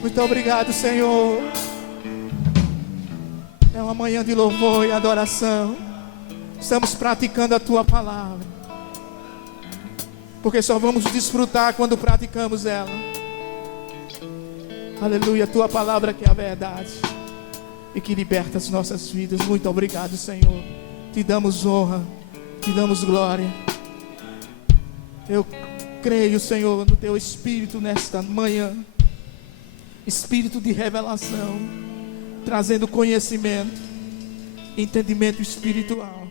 Muito obrigado, Senhor. É uma manhã de louvor e adoração. Estamos praticando a Tua palavra, porque só vamos desfrutar quando praticamos ela. Aleluia, a Tua palavra que é a verdade e que liberta as nossas vidas. Muito obrigado, Senhor. Te damos honra, te damos glória. Eu creio, Senhor, no Teu Espírito nesta manhã, Espírito de revelação, trazendo conhecimento, entendimento espiritual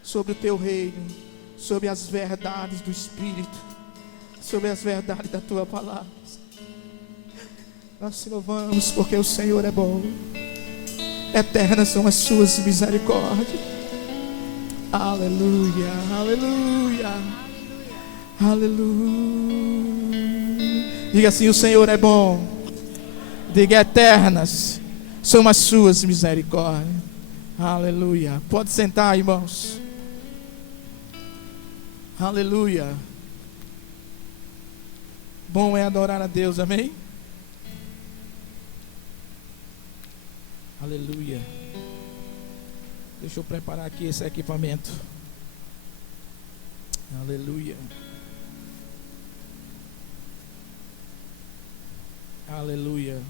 sobre o Teu reino, sobre as verdades do Espírito, sobre as verdades da Tua palavra. Nós te louvamos porque o Senhor é bom. Eternas são as Suas misericórdias. Aleluia, aleluia, aleluia. Diga assim: o Senhor é bom. Diga: eternas são as Suas misericórdias. Aleluia. Pode sentar, irmãos. Aleluia. Bom é adorar a Deus, amém? Aleluia. Deixa eu preparar aqui esse equipamento. Aleluia. Aleluia.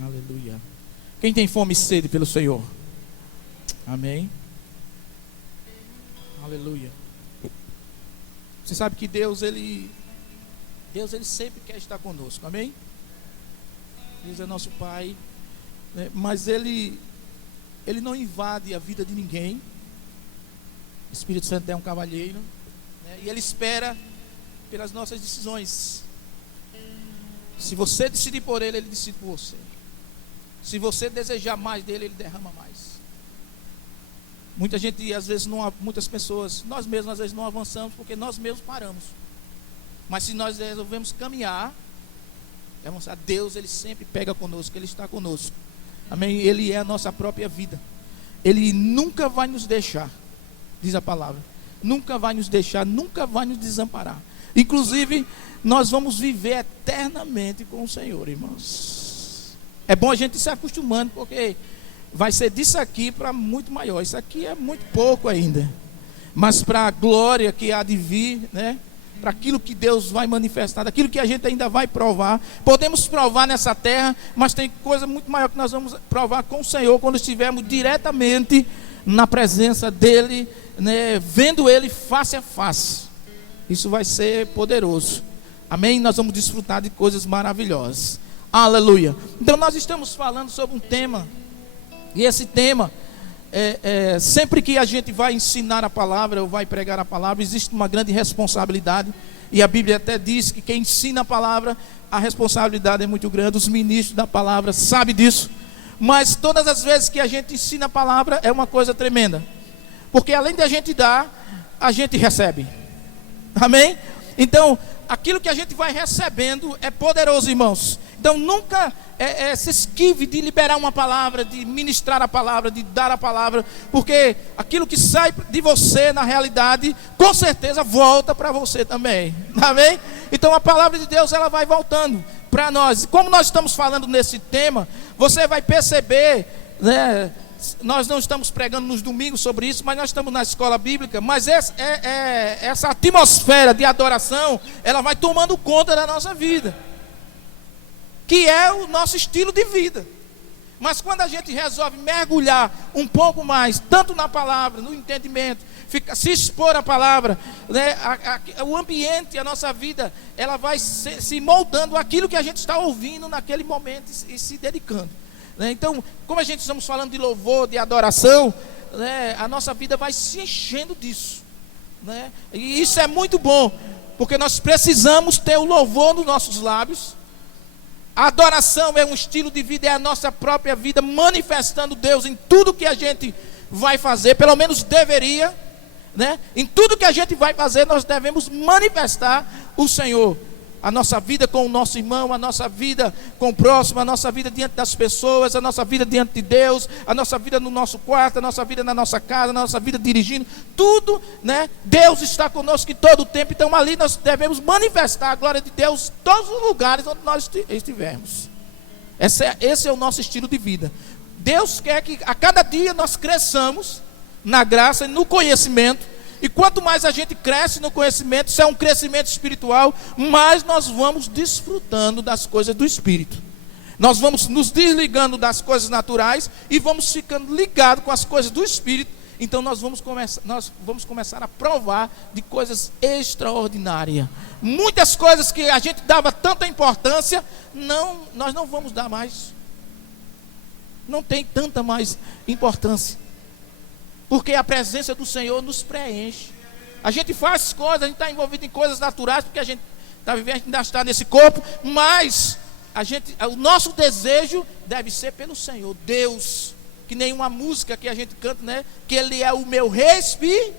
Aleluia. Quem tem fome e sede pelo Senhor? Amém. Aleluia. Você sabe que Deus ele sempre quer estar conosco. Amém? Deus é nosso Pai, né? Mas Ele não invade a vida de ninguém. O Espírito Santo é um cavalheiro, né? E Ele espera pelas nossas decisões. Se você decidir por Ele, Ele decide por você. Se você desejar mais dele, Ele derrama mais. Muita gente, às vezes, muitas pessoas, nós mesmos, às vezes, não avançamos porque nós mesmos paramos. Mas se nós resolvemos caminhar, a Deus, Ele sempre pega conosco, Ele está conosco. Amém? Ele é a nossa própria vida. Ele nunca vai nos deixar, diz a palavra. Nunca vai nos deixar, nunca vai nos desamparar. Inclusive, nós vamos viver eternamente com o Senhor, irmãos. É bom a gente ir se acostumando, porque vai ser disso aqui para muito maior. Isso aqui é muito pouco ainda. Mas para a glória que há de vir, né? Para aquilo que Deus vai manifestar, daquilo que a gente ainda vai provar. Podemos provar nessa terra, mas tem coisa muito maior que nós vamos provar com o Senhor quando estivermos diretamente na presença dEle, né, vendo Ele face a face. Isso vai ser poderoso. Amém? Nós vamos desfrutar de coisas maravilhosas. Aleluia. Então nós estamos falando sobre um tema, e esse tema sempre que a gente vai ensinar a palavra ou vai pregar a palavra, existe uma grande responsabilidade. E a Bíblia até diz que quem ensina a palavra, a responsabilidade é muito grande. Os ministros da palavra sabem disso. Mas todas as vezes que a gente ensina a palavra é uma coisa tremenda, porque além de a gente dar, a gente recebe. Amém? Então aquilo que a gente vai recebendo é poderoso, irmãos. Então nunca se esquive de liberar uma palavra, de ministrar a palavra, de dar a palavra, porque aquilo que sai de você, na realidade, com certeza volta para você também. Amém? Então a palavra de Deus, ela vai voltando para nós. Como nós estamos falando nesse tema, você vai perceber, né? Nós não estamos pregando nos domingos sobre isso, mas nós estamos na escola bíblica. Mas essa atmosfera de adoração, ela vai tomando conta da nossa vida, que é o nosso estilo de vida. Mas quando a gente resolve mergulhar um pouco mais, tanto na palavra, no entendimento, se expor à palavra, né, o ambiente, a nossa vida, ela vai se moldando aquilo que a gente está ouvindo naquele momento e se dedicando. Então, como a gente estamos falando de louvor, de adoração, né, a nossa vida vai se enchendo disso, né? E isso é muito bom, porque nós precisamos ter o louvor nos nossos lábios. A adoração é um estilo de vida, é a nossa própria vida manifestando Deus em tudo que a gente vai fazer, pelo menos deveria, né? Em tudo que a gente vai fazer, nós devemos manifestar o Senhor. A nossa vida com o nosso irmão, a nossa vida com o próximo, a nossa vida diante das pessoas, a nossa vida diante de Deus, a nossa vida no nosso quarto, a nossa vida na nossa casa, a nossa vida dirigindo, tudo, né? Deus está conosco em todo o tempo. Então ali nós devemos manifestar a glória de Deus em todos os lugares onde nós estivermos. Esse é o nosso estilo de vida. Deus quer que a cada dia nós cresçamos na graça e no conhecimento. E quanto mais a gente cresce no conhecimento, isso é um crescimento espiritual, mais nós vamos desfrutando das coisas do Espírito. Nós vamos nos desligando das coisas naturais e vamos ficando ligados com as coisas do Espírito. Então nós vamos começar a provar de coisas extraordinárias. Muitas coisas que a gente dava tanta importância, nós não vamos dar mais. Não tem tanta mais importância. Porque a presença do Senhor nos preenche. A gente faz coisas, a gente está envolvido em coisas naturais, porque a gente está vivendo, a gente ainda está nesse corpo, mas o nosso desejo deve ser pelo Senhor. Deus, que nem uma música que a gente canta, né? Que Ele é o meu respirar.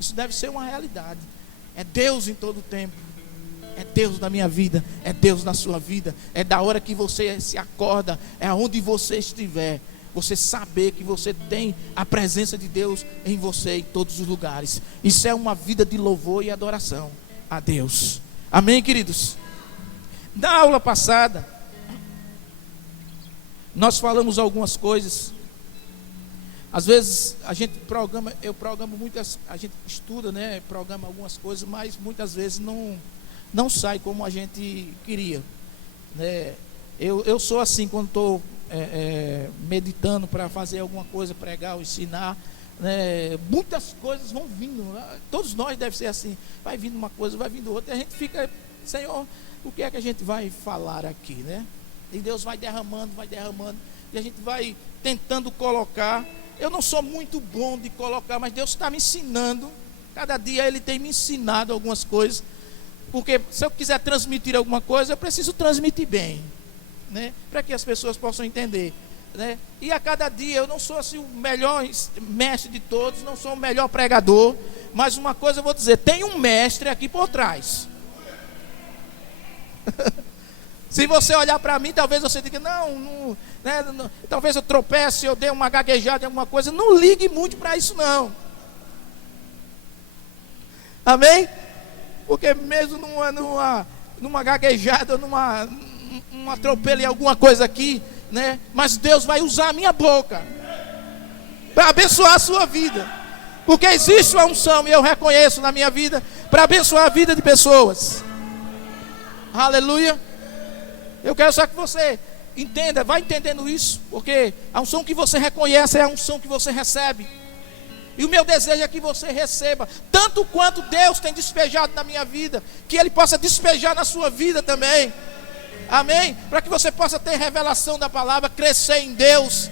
Isso deve ser uma realidade. É Deus em todo o tempo. É Deus na minha vida, é Deus na sua vida. É da hora que você se acorda, é aonde você estiver. Você saber que você tem a presença de Deus em você em todos os lugares. Isso é uma vida de louvor e adoração a Deus. Amém, queridos? Na aula passada, nós falamos algumas coisas. Às vezes eu programo muitas, a gente estuda, né? Programa algumas coisas, mas muitas vezes não sai como a gente queria, né? Eu sou assim quando estou meditando para fazer alguma coisa, pregar ou ensinar, né? Muitas coisas vão vindo, todos nós devem ser assim, vai vindo uma coisa, vai vindo outra, e a gente fica, Senhor, o que é que a gente vai falar aqui, né? E Deus vai derramando, e a gente vai tentando colocar. Eu não sou muito bom de colocar, mas Deus está me ensinando, cada dia Ele tem me ensinado algumas coisas, porque se eu quiser transmitir alguma coisa, eu preciso transmitir bem, né? Para que as pessoas possam entender, né? E a cada dia eu não sou assim o melhor mestre de todos, não sou o melhor pregador, mas uma coisa eu vou dizer, tem um mestre aqui por trás. Se você olhar para mim, talvez você diga, não, talvez eu tropece, eu dei uma gaguejada em alguma coisa. Não ligue muito para isso não. Amém? Porque mesmo numa gaguejada, num atropelo em alguma coisa aqui, né? Mas Deus vai usar a minha boca para abençoar a sua vida. Porque existe uma unção, e eu reconheço na minha vida, para abençoar a vida de pessoas. Aleluia. Eu quero só que você entenda, vai entendendo isso, porque a unção que você reconhece é a unção que você recebe. E o meu desejo é que você receba, tanto quanto Deus tem despejado na minha vida, que Ele possa despejar na sua vida também. Amém? Para que você possa ter revelação da palavra, crescer em Deus,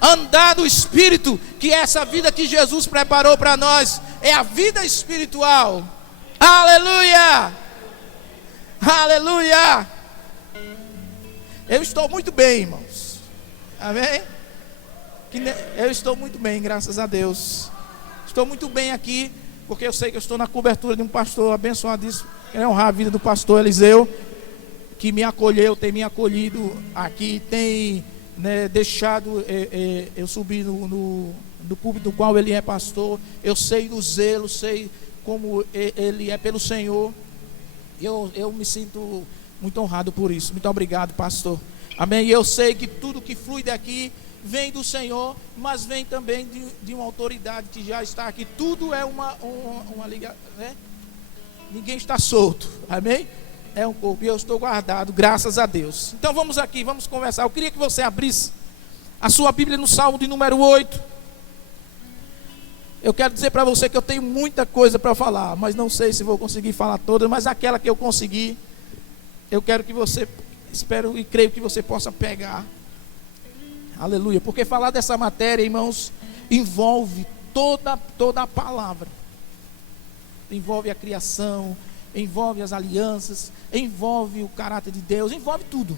andar no Espírito, que é essa vida que Jesus preparou para nós, é a vida espiritual. Aleluia! Aleluia! Eu estou muito bem, irmãos. Amém? Eu estou muito bem, graças a Deus. Estou muito bem aqui, porque eu sei que eu estou na cobertura de um pastor abençoadíssimo. Quero honrar a vida do pastor Eliseu, que me acolheu, tem me acolhido aqui, tem, né, deixado eu subir no púlpito do qual ele é pastor. Eu sei do zelo, sei como ele é pelo Senhor. Eu me sinto muito honrado por isso. Muito obrigado, pastor. Amém. E eu sei que tudo que flui daqui vem do Senhor, mas vem também de uma autoridade que já está aqui. Tudo é uma ligação, né? Ninguém está solto. Amém. É um corpo e eu estou guardado, graças a Deus. Então vamos aqui, vamos conversar. Eu queria que você abrisse a sua Bíblia no Salmo de número 8. Eu quero dizer para você que eu tenho muita coisa para falar, mas não sei se vou conseguir falar toda, mas aquela que eu conseguir, eu quero que você, espero e creio que você possa pegar. Aleluia. Porque falar dessa matéria, irmãos, envolve toda a palavra. Envolve a criação, envolve as alianças, envolve o caráter de Deus, envolve tudo.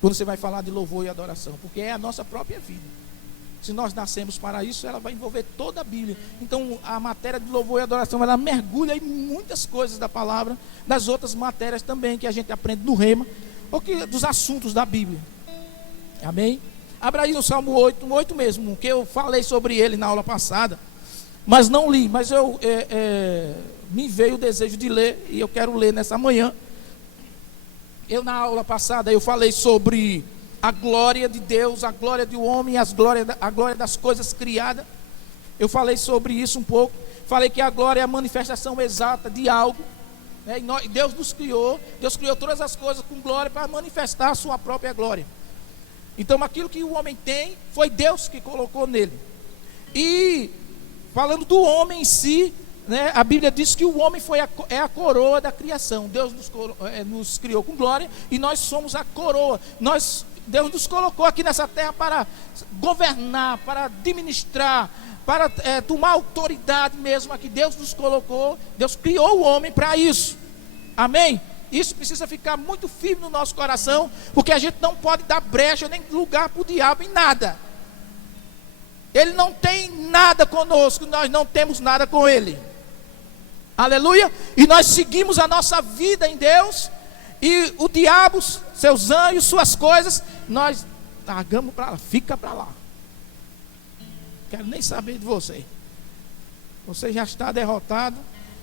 Quando você vai falar de louvor e adoração, porque é a nossa própria vida. Se nós nascemos para isso, ela vai envolver toda a Bíblia. Então, a matéria de louvor e adoração, ela mergulha em muitas coisas da palavra, das outras matérias também que a gente aprende no Rema, ou que, dos assuntos da Bíblia. Amém? Abra aí no Salmo 8, 8 mesmo, que eu falei sobre ele na aula passada, mas não li, mas me veio o desejo de ler, e eu quero ler nessa manhã. Na aula passada, eu falei sobre a glória de Deus, a glória do homem, a glória das coisas criadas. Eu falei sobre isso um pouco. Falei que a glória é a manifestação exata de algo, né? E Deus nos criou, Deus criou todas as coisas com glória para manifestar a sua própria glória. Então aquilo que o homem tem, foi Deus que colocou nele. E falando do homem em si, né, a Bíblia diz que o homem é a coroa da criação. Deus nos criou com glória e nós somos a coroa. Deus nos colocou aqui nessa terra para governar, para administrar, para tomar autoridade mesmo aqui. Deus nos colocou, Deus criou o homem para isso. Amém? Isso precisa ficar muito firme no nosso coração, porque a gente não pode dar brecha nem lugar para o diabo em nada. Ele não tem nada conosco, nós não temos nada com ele. Aleluia? E nós seguimos a nossa vida em Deus. E o diabo, seus anjos, suas coisas, nós largamos para lá, fica para lá. Quero nem saber de você. Você já está derrotado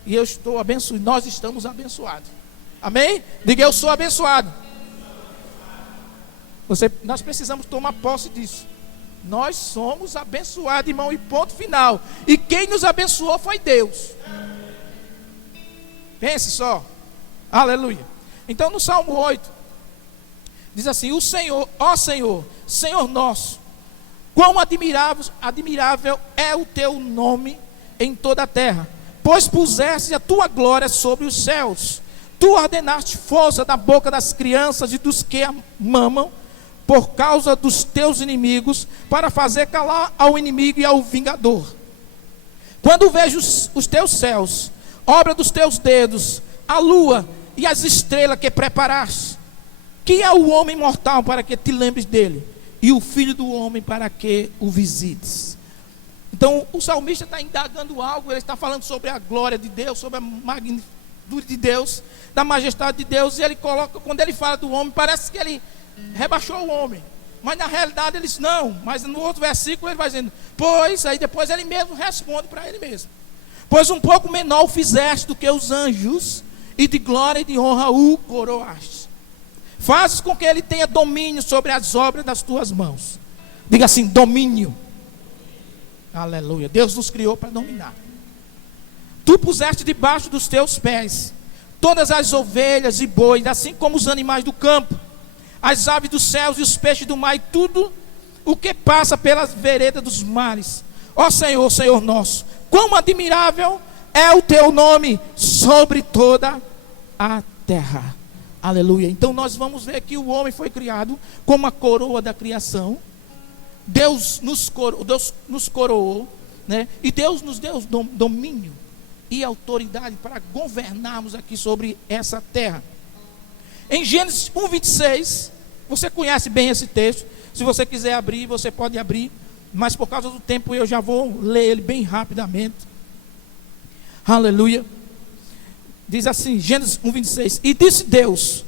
e eu estou abençoado. Nós estamos abençoados. Amém? Diga, eu sou abençoado. Nós precisamos tomar posse disso. Nós somos abençoados, irmão, e ponto final. E quem nos abençoou foi Deus. Pense só. Aleluia. Então no Salmo 8 diz assim: o Senhor, ó Senhor, Senhor nosso, quão admirável é o teu nome em toda a terra, pois puseste a tua glória sobre os céus. Tu ordenaste força da boca das crianças e dos que a mamam, por causa dos teus inimigos, para fazer calar ao inimigo e ao vingador. Quando vejo os teus céus, obra dos teus dedos, a lua e as estrelas que preparaste, quem é o homem mortal para que te lembres dele, e o filho do homem para que o visites? Então o salmista está indagando algo. Ele está falando sobre a glória de Deus, sobre a magnitude de Deus, da majestade de Deus. E ele coloca, quando ele fala do homem, parece que ele rebaixou o homem, mas na realidade ele diz não. Mas no outro versículo ele vai dizendo, pois, aí depois ele mesmo responde para ele mesmo: pois um pouco menor o fizeste do que os anjos, e de glória e de honra o coroaste. Fazes com que ele tenha domínio sobre as obras das tuas mãos. Diga assim: domínio. Aleluia. Deus nos criou para dominar. Tu puseste debaixo dos teus pés todas as ovelhas e bois, assim como os animais do campo, as aves dos céus e os peixes do mar, e tudo o que passa pelas veredas dos mares. Ó Senhor, Senhor nosso, quão admirável é o teu nome sobre toda a terra. Aleluia. Então nós vamos ver que o homem foi criado como a coroa da criação. Deus nos coroou, né? E Deus nos deu domínio e autoridade para governarmos aqui sobre essa terra. Em Gênesis 1:26, você conhece bem esse texto. Se você quiser abrir, você pode abrir, mas por causa do tempo eu já vou ler ele bem rapidamente. Aleluia. Diz assim, Gênesis 1:26: e disse Deus: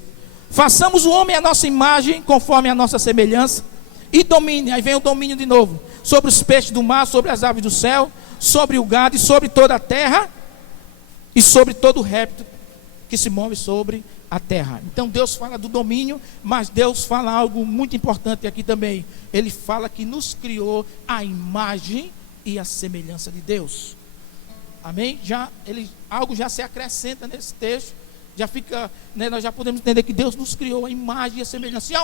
façamos o homem à nossa imagem, conforme a nossa semelhança, e domine, aí vem o domínio de novo, sobre os peixes do mar, sobre as aves do céu, sobre o gado e sobre toda a terra, e sobre todo o réptil que se move sobre a terra. Então Deus fala do domínio, mas Deus fala algo muito importante aqui também. Ele fala que nos criou a imagem e a semelhança de Deus. Amém? Algo já se acrescenta nesse texto. Já fica, né, nós já podemos entender que Deus nos criou a imagem e a semelhança. E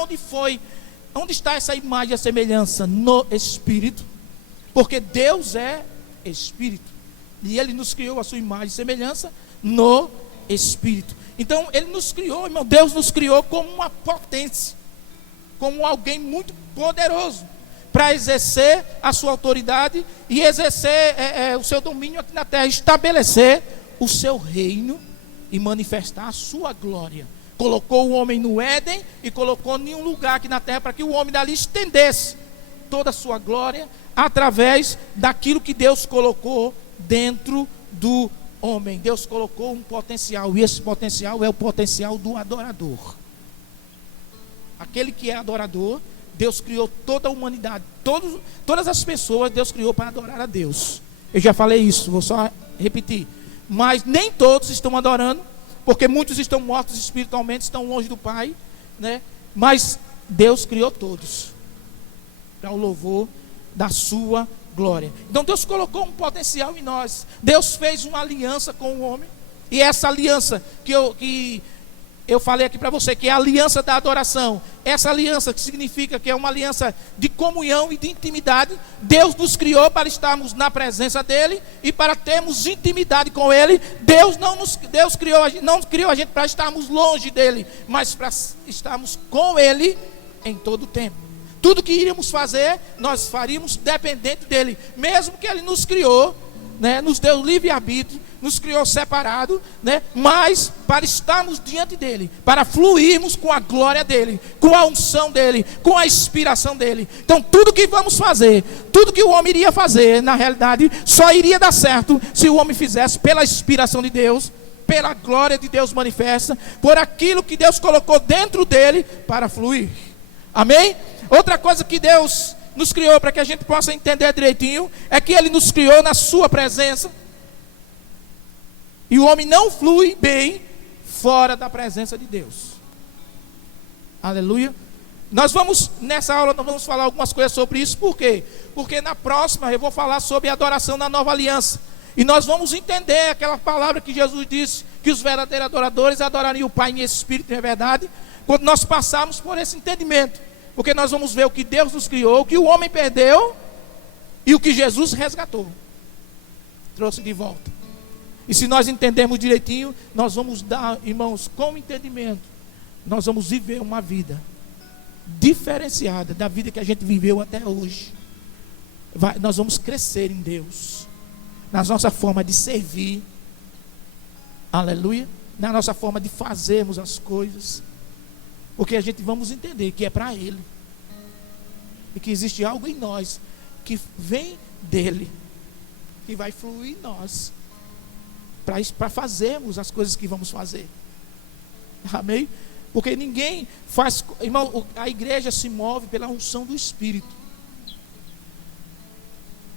onde está essa imagem e a semelhança? No Espírito. Porque Deus é Espírito. E Ele nos criou a sua imagem e semelhança no Espírito. Então Ele nos criou, irmão, Deus nos criou como uma potência, como alguém muito poderoso, para exercer a sua autoridade e exercer o seu domínio aqui na terra, estabelecer o seu reino e manifestar a sua glória. Colocou o homem no Éden e colocou em um lugar aqui na terra para que o homem dali estendesse toda a sua glória, através daquilo que Deus colocou dentro do homem. Deus colocou um potencial, e esse potencial é o potencial do adorador. Aquele que é adorador, Deus criou toda a humanidade, todas as pessoas Deus criou para adorar a Deus. Eu já falei isso, vou só repetir. Mas nem todos estão adorando, porque muitos estão mortos espiritualmente, estão longe do Pai, né? Mas Deus criou todos para o louvor da sua glória. Então Deus colocou um potencial em nós. Deus fez uma aliança com o homem. E essa aliança que eu falei aqui para você, que é a aliança da adoração. Essa aliança que significa que é uma aliança de comunhão e de intimidade. Deus nos criou para estarmos na presença dEle e para termos intimidade com Ele. Deus não criou a gente para estarmos longe dEle, mas para estarmos com Ele em todo o tempo. Tudo que iríamos fazer, nós faríamos dependente dEle. Mesmo que Ele nos criou, né, nos deu livre-arbítrio, nos criou separado, né, mas para estarmos diante dEle, para fluirmos com a glória dEle, com a unção dEle, com a inspiração dEle. Então tudo que vamos fazer, tudo que o homem iria fazer, na realidade, só iria dar certo se o homem fizesse pela inspiração de Deus, pela glória de Deus manifesta, por aquilo que Deus colocou dentro dEle para fluir. Amém? Outra coisa que Deus nos criou para que a gente possa entender direitinho é que Ele nos criou na sua presença. E o homem não flui bem fora da presença de Deus. Aleluia. Nessa aula nós vamos falar algumas coisas sobre isso. Por quê? Porque na próxima eu vou falar sobre a adoração na nova aliança. E nós vamos entender aquela palavra que Jesus disse, que os verdadeiros adoradores adorariam o Pai em espírito e em verdade, quando nós passarmos por esse entendimento. Porque nós vamos ver o que Deus nos criou, o que o homem perdeu e o que Jesus resgatou, trouxe de volta. E se nós entendermos direitinho, nós vamos dar, irmãos, com entendimento, nós vamos viver uma vida diferenciada da vida que a gente viveu até hoje. Nós vamos crescer em Deus, na nossa forma de servir, aleluia, na nossa forma de fazermos as coisas. Porque a gente vamos entender que é para Ele. E que existe algo em nós que vem dEle, que vai fluir em nós, para fazermos as coisas que vamos fazer. Amém? Porque ninguém faz, irmão, a igreja se move pela unção do Espírito.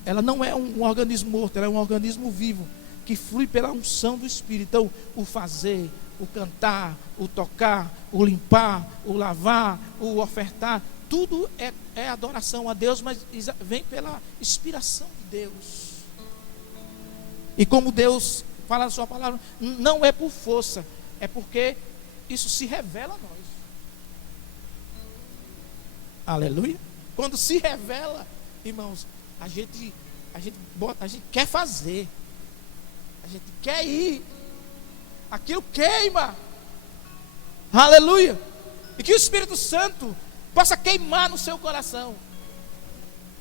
Ela não é um organismo morto, ela é um organismo vivo, que flui pela unção do Espírito. Então, o fazer, o cantar, o tocar, o limpar, o lavar, o ofertar, tudo é adoração a Deus, mas vem pela inspiração de Deus. E como Deus fala na sua palavra, não é por força, é porque isso se revela a nós. Aleluia. Quando se revela, irmãos, a gente quer fazer, a gente quer ir. Aquilo queima. Aleluia. E que o Espírito Santo possa queimar no seu coração,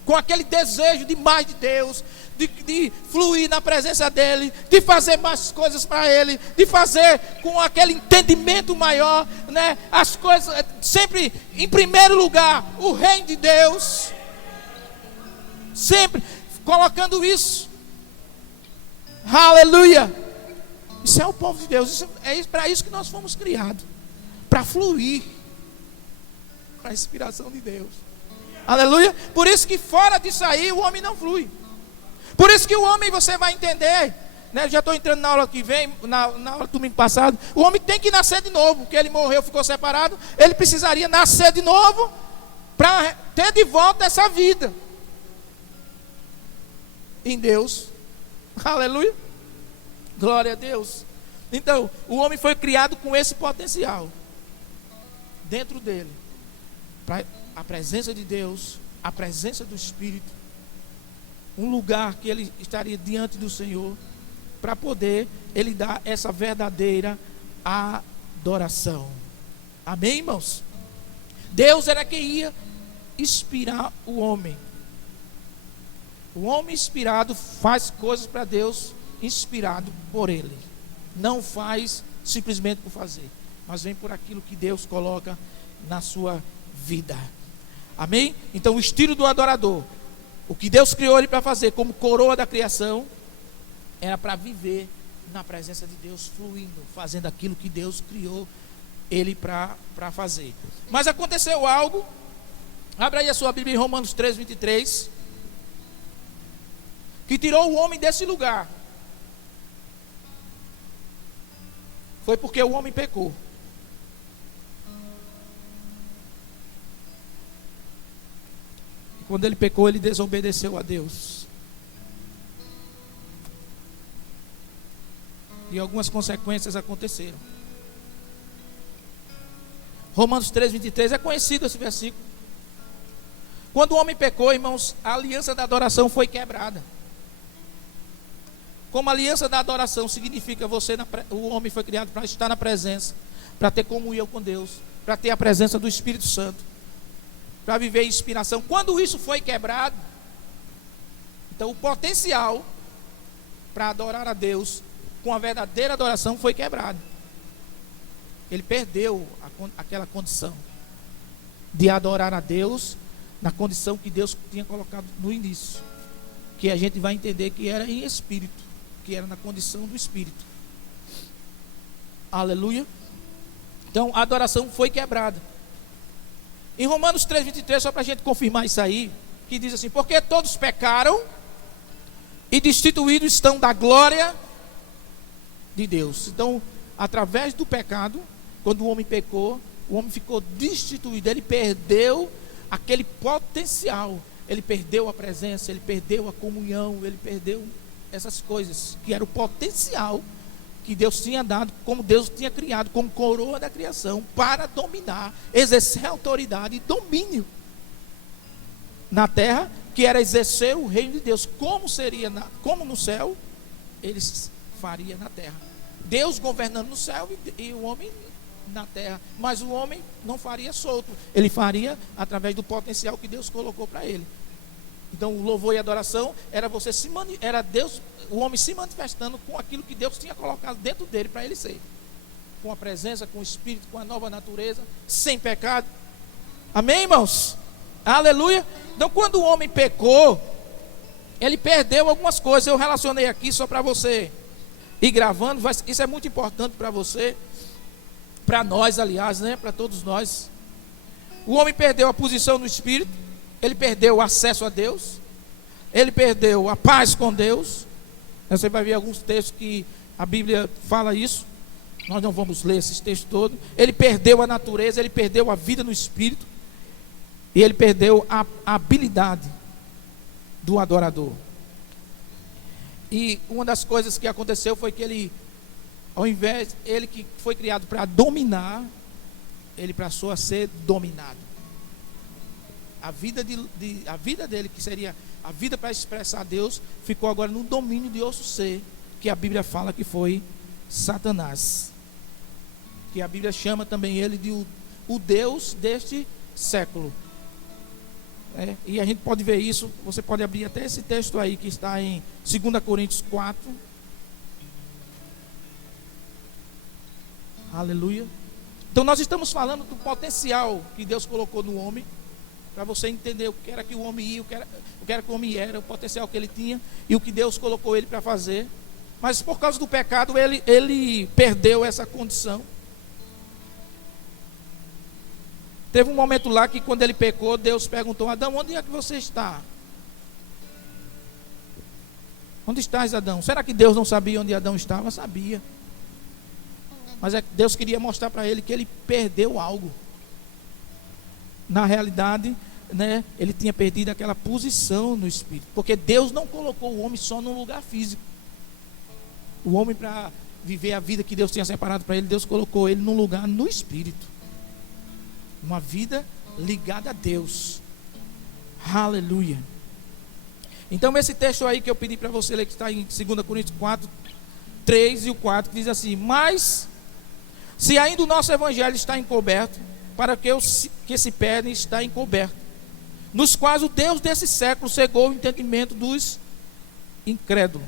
com aquele desejo de mais de Deus, de fluir na presença dEle, de fazer mais coisas para Ele, de fazer com aquele entendimento maior, né? As coisas sempre em primeiro lugar, o reino de Deus, sempre colocando isso. Aleluia. Isso é o povo de Deus. É para isso que nós fomos criados, para fluir para a inspiração de Deus. Aleluia. Por isso que fora disso aí o homem não flui. Por isso que o homem, você vai entender, né? Já estou entrando na aula que vem, na aula do domingo passado. O homem tem que nascer de novo, porque ele morreu, ficou separado. Ele precisaria nascer de novo para ter de volta essa vida em Deus. Aleluia. Glória a Deus. Então, o homem foi criado com esse potencial dentro dele, para a presença de Deus, a presença do Espírito, um lugar que ele estaria diante do Senhor, para poder ele dar essa verdadeira adoração. Amém, irmãos? Deus era quem ia inspirar o homem. O homem inspirado faz coisas para Deus, inspirado por Ele. Não faz simplesmente por fazer, mas vem por aquilo que Deus coloca na sua vida. Amém? Então o estilo do adorador O que Deus criou ele para fazer como coroa da criação era para viver na presença de Deus, fluindo, fazendo aquilo que Deus criou ele para fazer. Mas aconteceu algo. Abra aí a sua Bíblia em Romanos 3, 23. Que tirou o homem desse lugar. Foi porque o homem pecou. E quando ele pecou, ele desobedeceu a Deus. E algumas consequências aconteceram. Romanos 3, 23 é conhecido esse versículo. Quando o homem pecou, irmãos, a aliança da adoração foi quebrada. Como a aliança da adoração significa o homem foi criado para estar na presença, para ter comunhão com Deus, para ter a presença do Espírito Santo, para viver em inspiração. Quando isso foi quebrado, então o potencial para adorar a Deus com a verdadeira adoração foi quebrado. Ele perdeu aquela condição de adorar a Deus na condição que Deus tinha colocado no início, que a gente vai entender que era em espírito, que era na condição do espírito. Aleluia. Então a adoração foi quebrada. Em Romanos 3, 23, só para a gente confirmar isso aí, que diz assim: porque todos pecaram e destituídos estão da glória de Deus. Então, através do pecado, quando o homem pecou, o homem ficou destituído, ele perdeu aquele potencial, ele perdeu a presença, ele perdeu a comunhão, ele perdeu essas coisas, que era o potencial que Deus tinha dado, como Deus tinha criado, como coroa da criação, para dominar, exercer autoridade e domínio na terra, que era exercer o reino de Deus, como no céu, ele faria na terra. Deus governando no céu e o homem na terra, mas o homem não faria solto, ele faria através do potencial que Deus colocou para ele. Então o louvor e a adoração era Deus, o homem se manifestando com aquilo que Deus tinha colocado dentro dele para ele ser, com a presença, com o espírito, com a nova natureza, sem pecado. Amém, irmãos? Aleluia. Então quando o homem pecou, ele perdeu algumas coisas. Eu relacionei aqui só para você ir gravando. Isso é muito importante para você, para nós, aliás, né? Para todos nós. O homem perdeu a posição no espírito, ele perdeu o acesso a Deus, ele perdeu a paz com Deus. Você vai ver alguns textos que a Bíblia fala isso. Nós não vamos ler esses textos todos. Ele perdeu a natureza, ele perdeu a vida no espírito, e ele perdeu a habilidade do adorador. E uma das coisas que aconteceu foi que ele, ao invés, ele que foi criado para dominar, ele passou a ser dominado. A vida dele, que seria a vida para expressar Deus, ficou agora no domínio de outro ser, que a Bíblia fala que foi Satanás, que a Bíblia chama também ele de o Deus deste século. E a gente pode ver isso. Você pode abrir até esse texto aí que está em 2 Coríntios 4. Aleluia. Então nós estamos falando do potencial que Deus colocou no homem, para você entender o que era que o homem ia, o que era que o homem era, o potencial que ele tinha e o que Deus colocou ele para fazer. Mas por causa do pecado ele perdeu essa condição. Teve um momento lá que quando ele pecou, Deus perguntou: Adão, onde é que você está? Onde estás, Adão? Será que Deus não sabia onde Adão estava? Sabia. Mas Deus queria mostrar para ele que ele perdeu algo. Na realidade, né, ele tinha perdido aquela posição no espírito. Porque Deus não colocou o homem só num lugar físico. O homem, para viver a vida que Deus tinha separado para ele, Deus colocou ele num lugar no espírito. Uma vida ligada a Deus. Aleluia. Então esse texto aí que eu pedi para você ler, que está em 2 Coríntios 4, 3 e o 4, que diz assim: mas se ainda o nosso evangelho está encoberto, para que os que se perdem está encoberto, nos quais o Deus desse século cegou o entendimento dos incrédulos,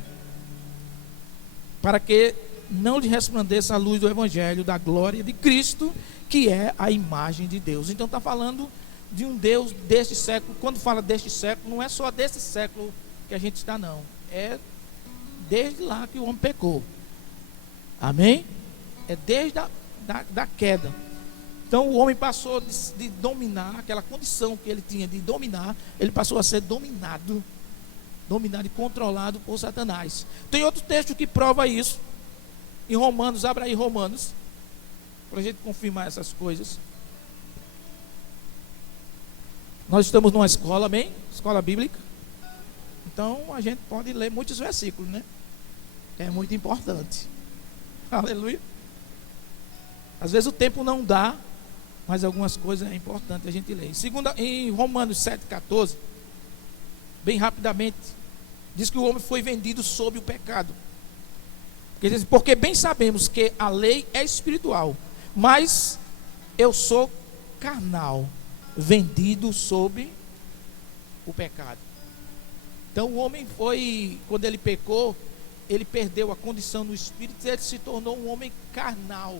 para que não lhe resplandeça a luz do evangelho da glória de Cristo, que é a imagem de Deus. Então está falando de um Deus deste século. Quando fala deste século, não é só desse século que a gente está, não. É desde lá que o homem pecou. Amém? É desde da queda. Então o homem passou de dominar, aquela condição que ele tinha de dominar, ele passou a ser dominado e controlado por Satanás. Tem outro texto que prova isso. Em Romanos, abra aí Romanos, para a gente confirmar essas coisas. Nós estamos numa escola, amém? Escola bíblica. Então a gente pode ler muitos versículos, né? É muito importante. Aleluia. Às vezes o tempo não dá, mas algumas coisas é importante a gente ler. Em Romanos 7,14, bem rapidamente, diz que o homem foi vendido sob o pecado. Porque bem sabemos que a lei é espiritual, mas eu sou carnal, vendido sob o pecado. Então o homem quando ele pecou, ele perdeu a condição no espírito, ele se tornou um homem carnal.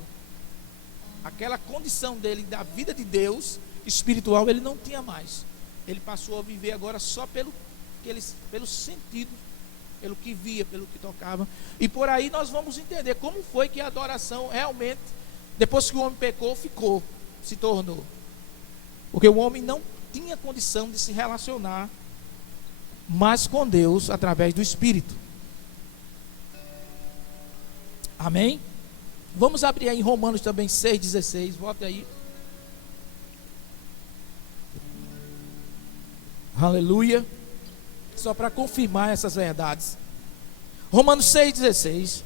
Aquela condição dele da vida de Deus espiritual ele não tinha mais. Ele passou a viver agora só pelo sentido, pelo que via, pelo que tocava. E por aí nós vamos entender como foi que a adoração realmente, depois que o homem pecou, se tornou. Porque o homem não tinha condição de se relacionar mais com Deus através do Espírito. Amém? Vamos abrir aí em Romanos também 6,16. Volte aí. Aleluia. Só para confirmar essas verdades. Romanos 6,16.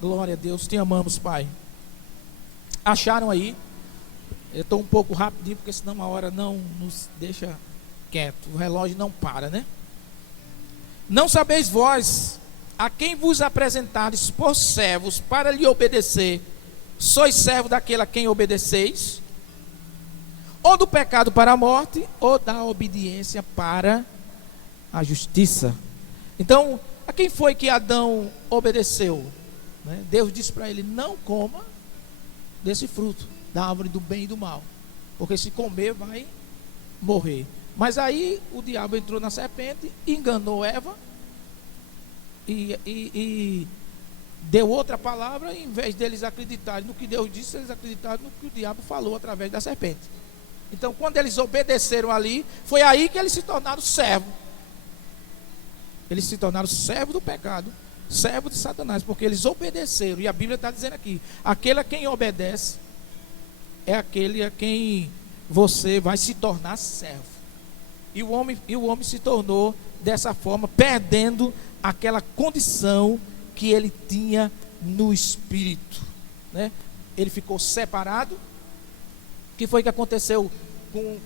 Glória a Deus, te amamos, Pai. Acharam aí? Eu estou um pouco rapidinho, porque senão a hora não nos deixa quieto. O relógio não para, né? Não sabeis vós, a quem vos apresentares por servos para lhe obedecer, sois servo daquele a quem obedeceis? Ou do pecado para a morte, ou da obediência para a justiça. Então, a quem foi que Adão obedeceu? Deus disse para ele: não coma desse fruto da árvore do bem e do mal, porque se comer vai morrer. Mas aí o diabo entrou na serpente, enganou Eva e deu outra palavra. Em vez deles acreditarem no que Deus disse, eles acreditaram no que o diabo falou através da serpente. Então quando eles obedeceram ali, foi aí que eles se tornaram servos. Eles se tornaram servos do pecado, servos de Satanás, porque eles obedeceram. E a Bíblia está dizendo aqui: aquele a quem obedece é aquele a quem você vai se tornar servo. E o homem se tornou dessa forma, perdendo aquela condição que ele tinha no espírito, né? Ele ficou separado. O que foi que aconteceu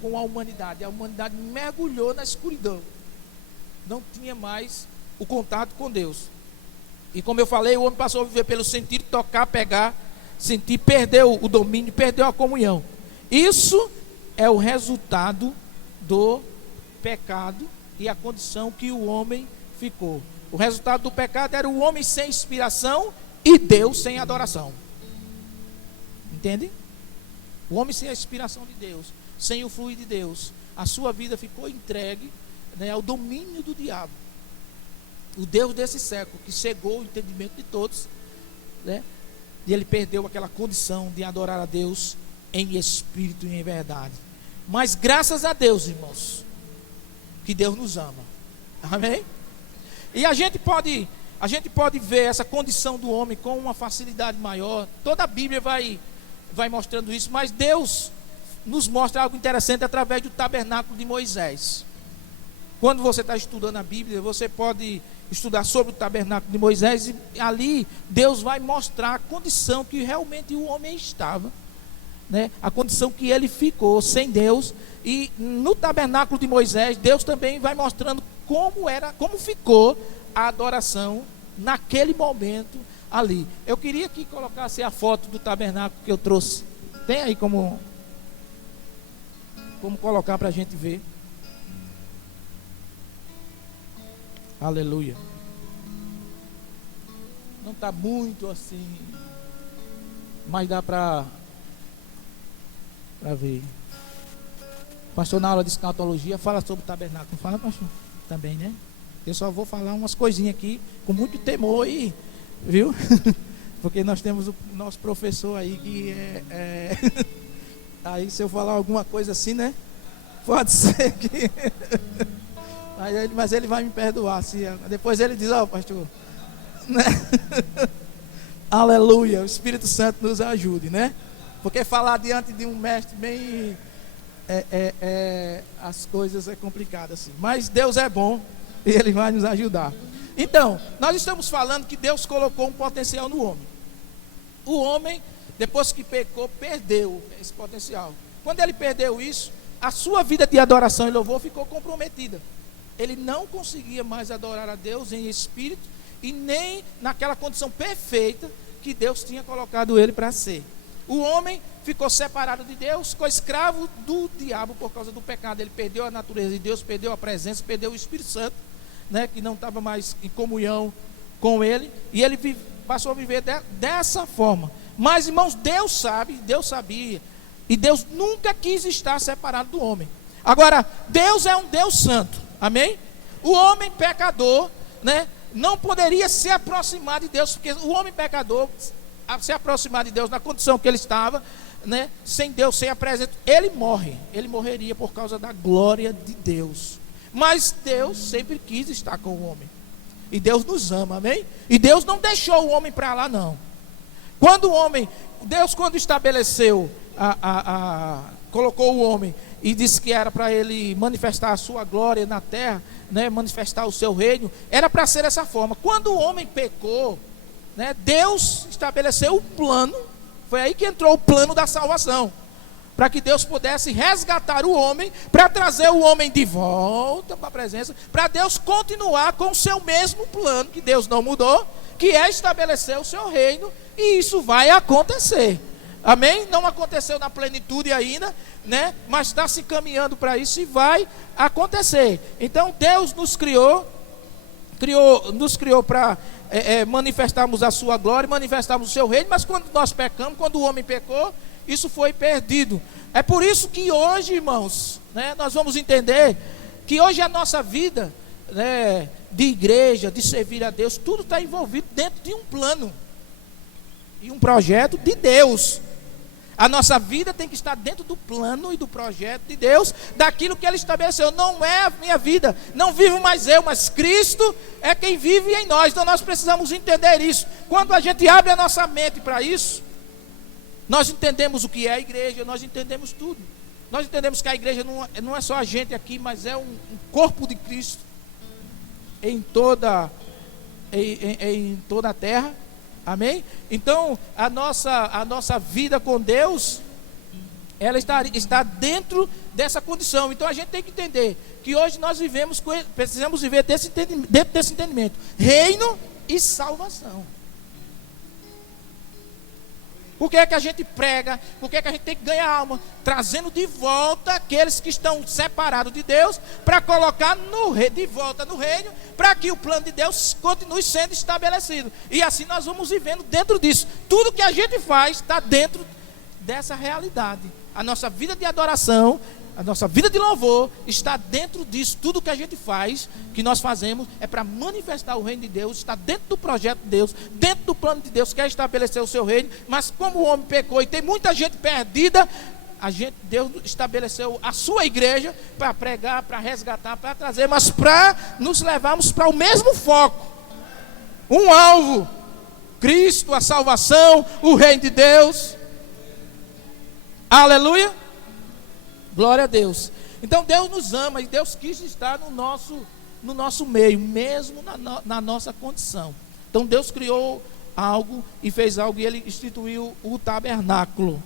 com a humanidade? A humanidade mergulhou na escuridão, não tinha mais o contato com Deus. E como eu falei, o homem passou a viver pelo sentido, tocar, pegar, sentir, perdeu o domínio, perdeu a comunhão. Isso é o resultado do pecado e a condição que o homem ficou. O resultado do pecado era o homem sem inspiração e Deus sem adoração. Entende? O homem sem a inspiração de Deus, sem o fluir de Deus, a sua vida ficou entregue, né, ao domínio do diabo, o Deus desse século, que cegou o entendimento de todos, né? E ele perdeu aquela condição de adorar a Deus em espírito e em verdade. Mas graças a Deus, irmãos, que Deus nos ama. Amém? E a gente pode ver essa condição do homem com uma facilidade maior. Toda a Bíblia vai mostrando isso, mas Deus nos mostra algo interessante através do tabernáculo de Moisés. Quando você está estudando a Bíblia, você pode estudar sobre o tabernáculo de Moisés, e ali Deus vai mostrar a condição que realmente o homem estava, né? A condição que ele ficou sem Deus. E no tabernáculo de Moisés, Deus também vai mostrando como ficou a adoração naquele momento ali. Eu queria que colocasse a foto do tabernáculo que eu trouxe. Tem aí como colocar para a gente ver. Aleluia. Não está muito assim, mas dá para ver. pastor na aula de escatologia fala sobre o tabernáculo. Não fala, pastor? Também, né? Eu só vou falar umas coisinhas aqui com muito temor aí, viu? Porque nós temos o nosso professor aí que aí se eu falar alguma coisa assim, né? Pode ser que mas ele vai me perdoar. Depois ele diz, pastor, né? Aleluia, o Espírito Santo nos ajude, né? Porque falar diante de um mestre bem as coisas é complicado assim. Mas Deus é bom e Ele vai nos ajudar. Então, nós estamos falando que Deus colocou um potencial no homem. O homem, depois que pecou, perdeu esse potencial. Quando ele perdeu isso, a sua vida de adoração e louvor ficou comprometida. Ele não conseguia mais adorar a Deus em espírito e nem naquela condição perfeita que Deus tinha colocado ele para ser. O homem ficou separado de Deus, ficou escravo do diabo por causa do pecado. Ele perdeu a natureza de Deus, perdeu a presença, perdeu o Espírito Santo, né, que não estava mais em comunhão com ele, e ele passou a viver dessa forma. Mas, irmãos, Deus sabe, Deus sabia, e Deus nunca quis estar separado do homem. Agora, Deus é um Deus santo, amém? O homem pecador, né, não poderia se aproximar de Deus, porque o homem pecador, a se aproximar de Deus na condição que ele estava, né, sem Deus, sem a presença, ele morreria por causa da glória de Deus. Mas Deus sempre quis estar com o homem, e Deus nos ama, amém? E Deus não deixou o homem para lá, não. Deus quando estabeleceu, colocou o homem e disse que era para ele manifestar a sua glória na terra, né, manifestar o seu reino, era para ser dessa forma. Quando o homem pecou, né, Deus estabeleceu um plano, foi aí que entrou o plano da salvação, para que Deus pudesse resgatar o homem, para trazer o homem de volta para a presença, para Deus continuar com o seu mesmo plano, que Deus não mudou, que é estabelecer o seu reino, e isso vai acontecer, amém? Não aconteceu na plenitude ainda, né? Mas está se caminhando para isso e vai acontecer. Então Deus nos criou para manifestarmos a sua glória, manifestarmos o seu reino, mas quando nós pecamos, quando o homem pecou, isso foi perdido. É por isso que hoje, irmãos, né, nós vamos entender que hoje a nossa vida, né, de igreja, de servir a Deus, tudo está envolvido dentro de um plano e um projeto de Deus. A nossa vida tem que estar dentro do plano e do projeto de Deus, daquilo que Ele estabeleceu. Não é a minha vida, não vivo mais eu, mas Cristo é quem vive em nós. Então nós precisamos entender isso. Quando a gente abre a nossa mente para isso, nós entendemos o que é a igreja, nós entendemos tudo. Nós entendemos que a igreja não é só a gente aqui, mas é um corpo de Cristo em toda a terra. Amém? Então, a nossa vida com Deus, ela está dentro dessa condição. Então, a gente tem que entender que hoje nós precisamos viver dentro desse entendimento. Reino e salvação. Por que é que a gente prega? Por que é que a gente tem que ganhar alma? Trazendo de volta aqueles que estão separados de Deus, para colocar de volta no reino, para que o plano de Deus continue sendo estabelecido. E assim nós vamos vivendo dentro disso. Tudo que a gente faz está dentro dessa realidade. A nossa vida de adoração, a nossa vida de louvor está dentro disso. Tudo que a gente faz, que nós fazemos, é para manifestar o reino de Deus. Está dentro do projeto de Deus, dentro do plano de Deus, quer estabelecer o seu reino. Mas como o homem pecou e tem muita gente perdida, Deus estabeleceu a sua igreja para pregar, para resgatar, para trazer, mas para nos levarmos para o mesmo foco, um alvo: Cristo, a salvação, o reino de Deus. Aleluia, glória a Deus. Então Deus nos ama e Deus quis estar no nosso meio, mesmo na nossa condição. Então Deus criou algo e fez algo, e Ele instituiu o tabernáculo.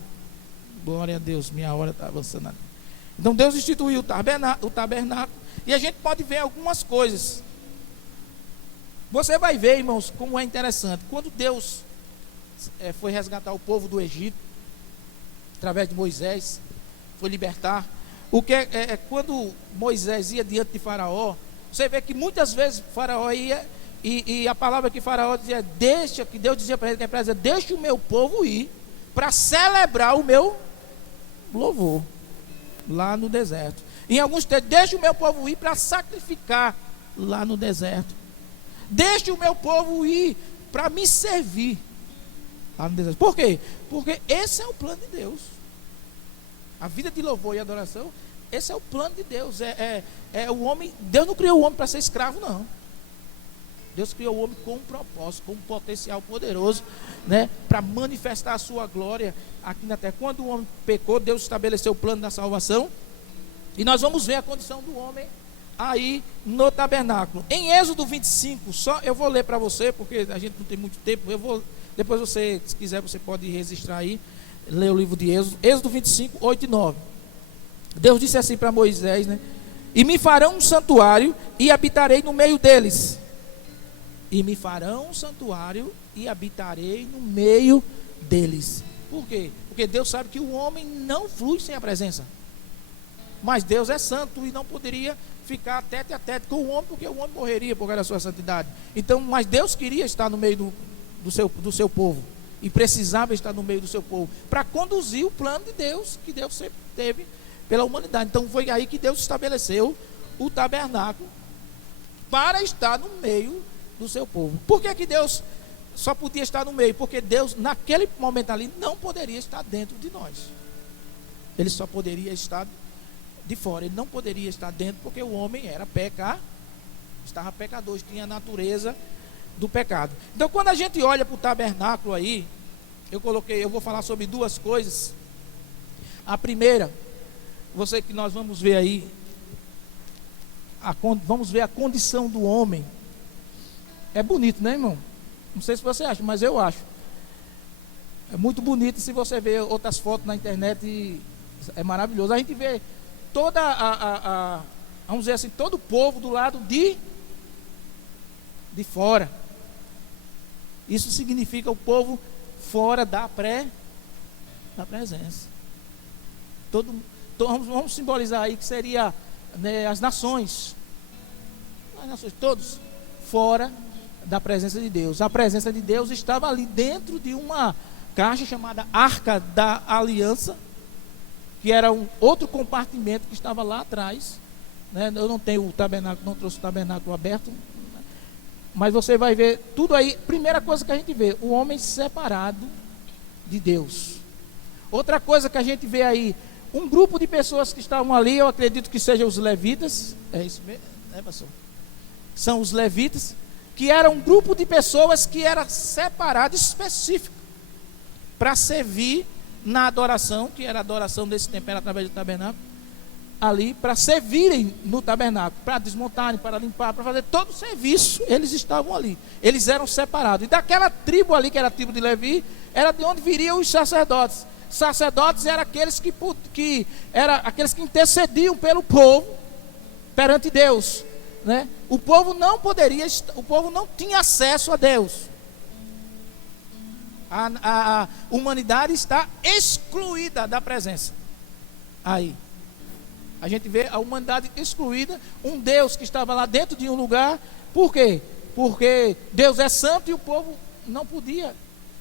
Glória a Deus, minha hora está avançando ali. Então Deus instituiu o tabernáculo, e a gente pode ver algumas coisas. Você vai ver, irmãos, como é interessante. Quando Deus foi resgatar o povo do Egito, através de Moisés, foi libertar. Quando Moisés ia diante de Faraó, você vê que muitas vezes Faraó ia, e a palavra que Faraó dizia, que Deus dizia para ele, deixa o meu povo ir, para celebrar o meu louvor. lá no deserto. Em alguns textos, deixe o meu povo ir para sacrificar lá no deserto. Deixe o meu povo ir para me servir lá no deserto. Por quê? Porque esse é o plano de Deus. A vida de louvor e adoração, esse é o plano de Deus. O homem, Deus não criou o homem para ser escravo, não. Deus criou o homem com um propósito, com um potencial poderoso, né, para manifestar a sua glória aqui na terra. Quando o homem pecou, Deus estabeleceu o plano da salvação. E nós vamos ver a condição do homem aí no tabernáculo. Em Êxodo 25, só eu vou ler para você, porque a gente não tem muito tempo. Depois você, se quiser, você pode registrar aí, ler o livro de Êxodo. Êxodo 25, 8 e 9. Deus disse assim para Moisés, né? E me farão um santuário e habitarei no meio deles. E me farão um santuário e habitarei no meio deles. Por quê? Porque Deus sabe que o homem não flui sem a presença. Mas Deus é santo e não poderia ficar tete a tete com o homem, porque o homem morreria por causa da sua santidade. Então, mas Deus queria estar no meio do seu povo. E precisava estar no meio do seu povo, para conduzir o plano de Deus, que Deus sempre teve pela humanidade. Então foi aí que Deus estabeleceu o tabernáculo, para estar no meio do seu povo. Por que Deus só podia estar no meio? Porque Deus, naquele momento ali, não poderia estar dentro de nós. Ele só poderia estar de fora. Ele não poderia estar dentro, porque o homem estava pecador, tinha a natureza do pecado. Então, quando a gente olha para o tabernáculo aí, eu vou falar sobre duas coisas. A primeira, que nós vamos ver aí, vamos ver a condição do homem. É bonito, né, irmão? Não sei se você acha, mas eu acho. É muito bonito. Se você ver outras fotos na internet, é maravilhoso. A gente vê vamos dizer assim, todo o povo do lado de fora. Isso significa o povo fora da presença. Vamos simbolizar aí que seria, né, as nações, todos fora da presença de Deus. A presença de Deus estava ali dentro de uma caixa chamada Arca da Aliança, que era um outro compartimento que estava lá atrás, né? Eu não tenho o tabernáculo, não trouxe o tabernáculo aberto, mas você vai ver tudo aí. Primeira coisa que a gente vê, o homem separado de Deus. Outra coisa que a gente vê aí, um grupo de pessoas que estavam ali, eu acredito que sejam os levitas. É isso mesmo, né, pastor? São os levitas, que eram um grupo de pessoas que era separado, específico, para servir na adoração, que era a adoração desse tempo, era através do tabernáculo, ali, para servirem no tabernáculo, para desmontarem, para limpar, para fazer todo o serviço. Eles estavam ali, eles eram separados. E daquela tribo ali, que era a tribo de Levi, era de onde viriam os sacerdotes. Sacerdotes eram aqueles que intercediam pelo povo perante Deus, né? O povo não tinha acesso a Deus. A humanidade está excluída da presença. Aí a gente vê a humanidade excluída, um Deus que estava lá dentro de um lugar. Por quê? Porque Deus é santo e o povo não podia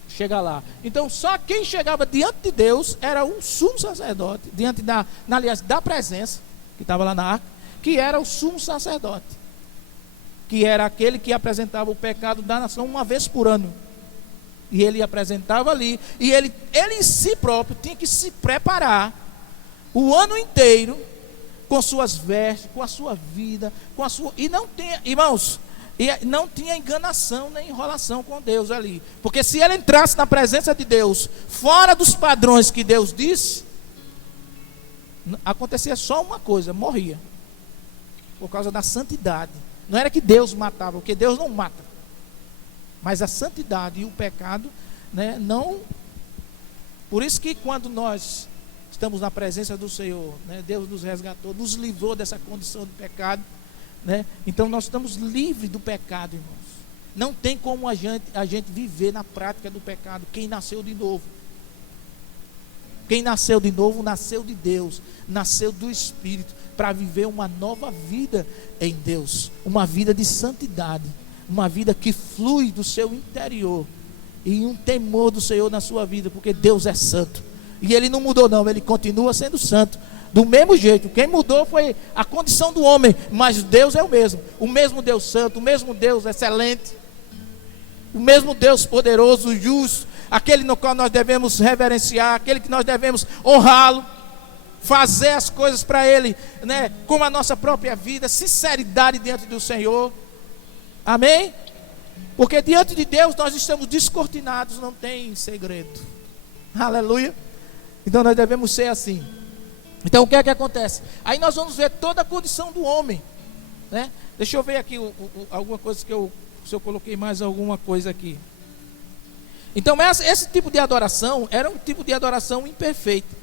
chegar lá. Então só quem chegava diante de Deus era um sumo sacerdote, diante da presença, que estava lá na arca, que era o sumo sacerdote, que era aquele que apresentava o pecado da nação uma vez por ano. E ele apresentava ali, e ele em si próprio tinha que se preparar o ano inteiro com suas vestes, com a sua vida, e não tinha, irmãos, não tinha enganação nem enrolação com Deus ali. Porque se ele entrasse na presença de Deus fora dos padrões que Deus disse, acontecia só uma coisa: morria, por causa da santidade. Não era que Deus matava, porque Deus não mata, mas a santidade e o pecado, né, não. Por isso que quando nós estamos na presença do Senhor, né, Deus nos resgatou, nos livrou dessa condição de pecado, né? Então nós estamos livres do pecado, irmãos. Não tem como a gente viver na prática do pecado. Quem nasceu de novo, nasceu de Deus, nasceu do Espírito, para viver uma nova vida em Deus, uma vida de santidade, uma vida que flui do seu interior, e um temor do Senhor na sua vida, porque Deus é santo, e Ele não mudou não, Ele continua sendo santo Do mesmo jeito, quem mudou foi a condição do homem, mas Deus é o mesmo Deus santo, o mesmo Deus excelente, o mesmo Deus poderoso, justo, aquele no qual nós devemos reverenciar, aquele que nós devemos honrá-lo, fazer as coisas para Ele, né, como a nossa própria vida, sinceridade diante do Senhor, amém? Porque diante de Deus nós estamos descortinados, não tem segredo, aleluia. Então nós devemos ser assim. Então o que é que acontece? Aí nós vamos ver toda a condição do homem, né? Deixa eu ver aqui alguma coisa se eu coloquei mais alguma coisa aqui. Então esse tipo de adoração era um tipo de adoração imperfeita.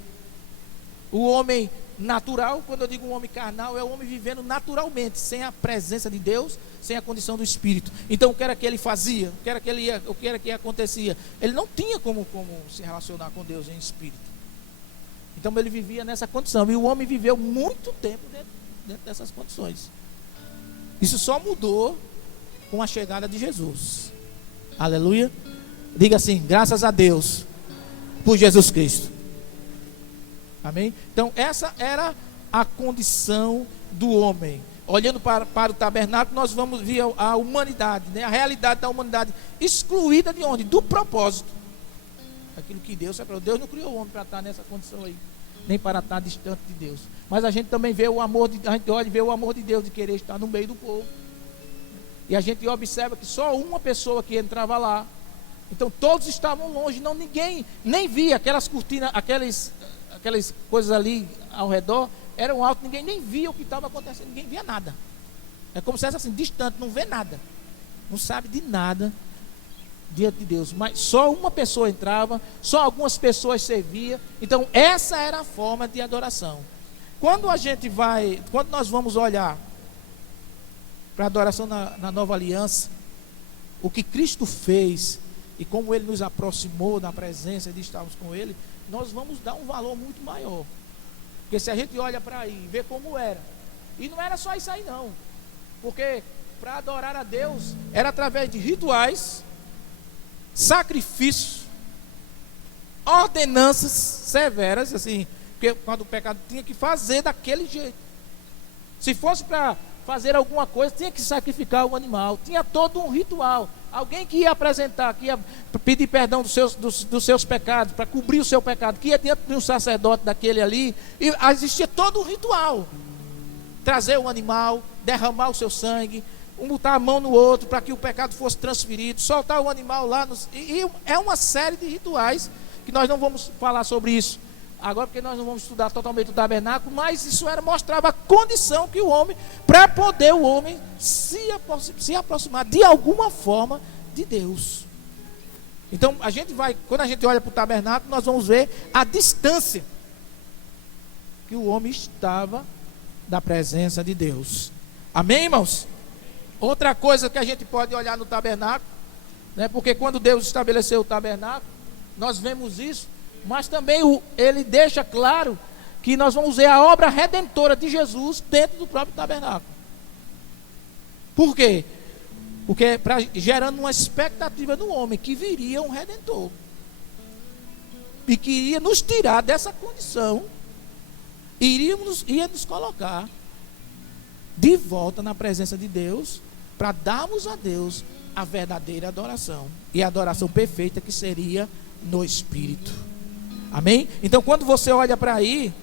O homem natural, quando eu digo um homem carnal, é o homem vivendo naturalmente, sem a presença de Deus, sem a condição do Espírito. Então o que era que ele fazia? O que era que acontecia? Ele não tinha como se relacionar com Deus em espírito. Então ele vivia nessa condição. E o homem viveu muito tempo dentro dessas condições. Isso só mudou com a chegada de Jesus. Aleluia. Diga assim: graças a Deus por Jesus Cristo. Amém? Então essa era a condição do homem. Olhando para o tabernáculo, nós vamos ver a humanidade, né? A realidade da humanidade excluída de onde? Do propósito. Aquilo que Deus separou. Deus não criou o homem para estar nessa condição aí, nem para estar distante de Deus. Mas a gente também vê o amor a gente olha e vê o amor de Deus de querer estar no meio do povo. E a gente observa que só uma pessoa que entrava lá. Então todos estavam longe, ninguém nem via aquelas cortinas, aquelas coisas ali ao redor eram altas, ninguém nem via o que estava acontecendo, ninguém via nada. É como se fosse assim, distante, não vê nada, não sabe de nada diante de Deus. Mas só uma pessoa entrava, só algumas pessoas serviam. Então essa era a forma de adoração. Quando nós vamos olhar para a adoração na nova aliança, o que Cristo fez e como Ele nos aproximou da presença de estarmos com Ele, nós vamos dar um valor muito maior. Porque se a gente olha para aí e vê como era, e não era só isso aí não, porque para adorar a Deus era através de rituais, sacrifícios, ordenanças severas, assim, porque quando o pecado tinha que fazer daquele jeito. Se fosse para fazer alguma coisa, tinha que sacrificar o animal, tinha todo um ritual. Alguém que ia apresentar, que ia pedir perdão dos seus pecados, para cobrir o seu pecado, que ia diante de um sacerdote daquele ali, e existia todo um ritual. Trazer o animal, derramar o seu sangue, botar a mão no outro para que o pecado fosse transferido, soltar o animal lá. E é uma série de rituais que nós não vamos falar sobre isso agora, porque nós não vamos estudar totalmente o tabernáculo, mas isso mostrava a condição que o homem, para poder o homem se aproximar de alguma forma de Deus. Então quando a gente olha para o tabernáculo, nós vamos ver a distância que o homem estava da presença de Deus. Amém, irmãos? Outra coisa que a gente pode olhar no tabernáculo, né, porque quando Deus estabeleceu o tabernáculo, nós vemos isso, mas também ele deixa claro que nós vamos ver a obra redentora de Jesus dentro do próprio tabernáculo. Por quê? Porque gerando uma expectativa no homem que viria um redentor e que iria nos tirar dessa condição, ia nos colocar de volta na presença de Deus, para darmos a Deus a verdadeira adoração, e a adoração perfeita, que seria no Espírito. Amém? Então quando você olha para aí,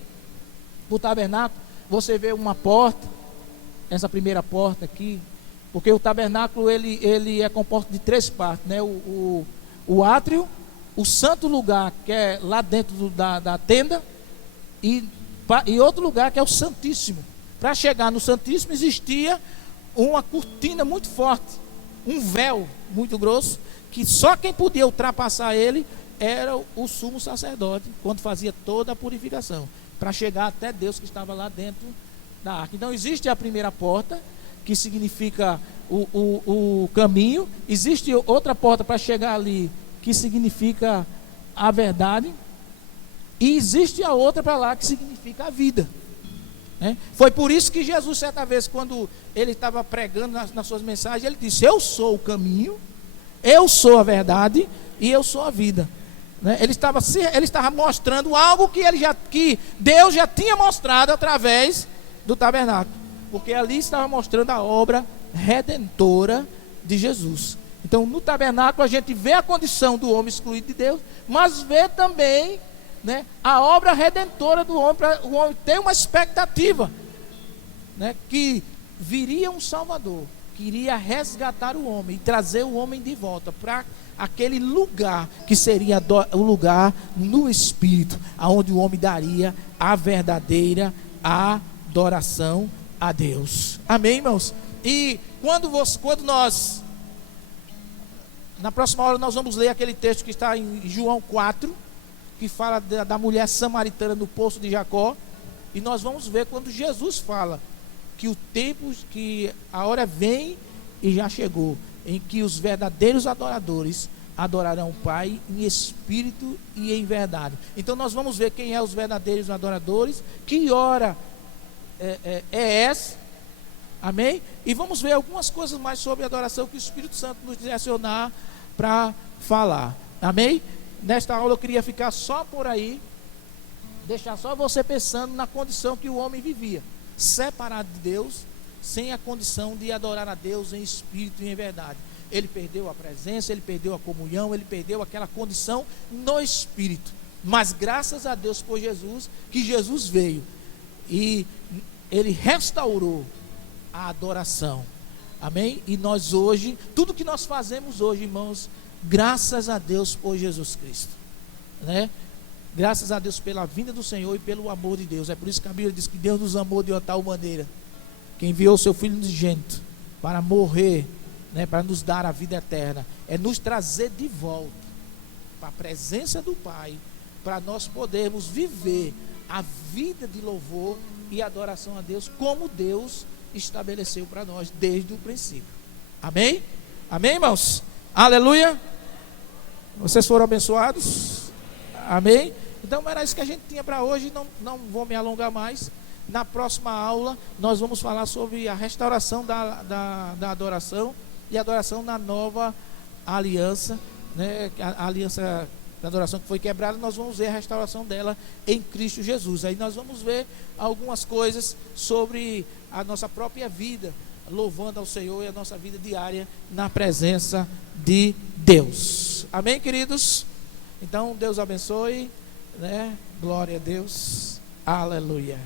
para o tabernáculo, você vê uma porta, essa primeira porta aqui, porque o tabernáculo ele é composto de 3 partes, né? O átrio, o santo lugar, que é lá dentro da tenda, e outro lugar que é o Santíssimo. Para chegar no Santíssimo existia uma cortina muito forte, um véu muito grosso, que só quem podia ultrapassar ele era o sumo sacerdote, quando fazia toda a purificação, para chegar até Deus que estava lá dentro da arca. Então existe a primeira porta, que significa o caminho. Existe outra porta para chegar ali, que significa a verdade. E existe a outra para lá, que significa a vida, né? Foi por isso que Jesus, certa vez, quando ele estava pregando nas suas mensagens, ele disse: eu sou o caminho, eu sou a verdade e eu sou a vida. né? Ele estava mostrando algo que Deus já tinha mostrado através do tabernáculo, porque ali estava mostrando a obra redentora de Jesus. Então, no tabernáculo a gente vê a condição do homem excluído de Deus, mas vê também, né, a obra redentora do homem, para o homem ter uma expectativa, né, que viria um Salvador, que iria resgatar o homem e trazer o homem de volta para aquele lugar que seria o lugar no Espírito, aonde o homem daria a verdadeira adoração a Deus. Amém, irmãos? E quando nós, na próxima hora nós vamos ler aquele texto que está em João 4, que fala da mulher samaritana no poço de Jacó, e nós vamos ver quando Jesus fala que o tempo, que a hora vem e já chegou, em que os verdadeiros adoradores adorarão o Pai em espírito e em verdade. Então nós vamos ver quem é os verdadeiros adoradores, que hora é essa, amém? E vamos ver algumas coisas mais sobre a adoração que o Espírito Santo nos direcionar para falar, amém? Nesta aula eu queria ficar só por aí, deixar só você pensando na condição que o homem vivia, separado de Deus, sem a condição de adorar a Deus em espírito e em verdade. Ele perdeu a presença, ele perdeu a comunhão, ele perdeu aquela condição no espírito. Mas graças a Deus por Jesus, que Jesus veio e ele restaurou a adoração. Amém? E nós hoje, tudo que nós fazemos hoje, irmãos, graças a Deus por Jesus Cristo, né? Graças a Deus pela vinda do Senhor e pelo amor de Deus. É por isso que a Bíblia diz que Deus nos amou de uma tal maneira que enviou o seu Filho unigênito para morrer, né, para nos dar a vida eterna, é nos trazer de volta para a presença do Pai, para nós podermos viver a vida de louvor e adoração a Deus, como Deus estabeleceu para nós desde o princípio. Amém? Amém, irmãos? Aleluia! Vocês foram abençoados? Amém? Então era isso que a gente tinha para hoje. Não vou me alongar mais. Na próxima aula nós vamos falar sobre a restauração da adoração e a adoração na nova aliança, né? A aliança da adoração que foi quebrada, nós vamos ver a restauração dela em Cristo Jesus. Aí nós vamos ver algumas coisas sobre a nossa própria vida, louvando ao Senhor, e a nossa vida diária na presença de Deus. Amém, queridos? Então Deus abençoe, né? Glória a Deus. Aleluia.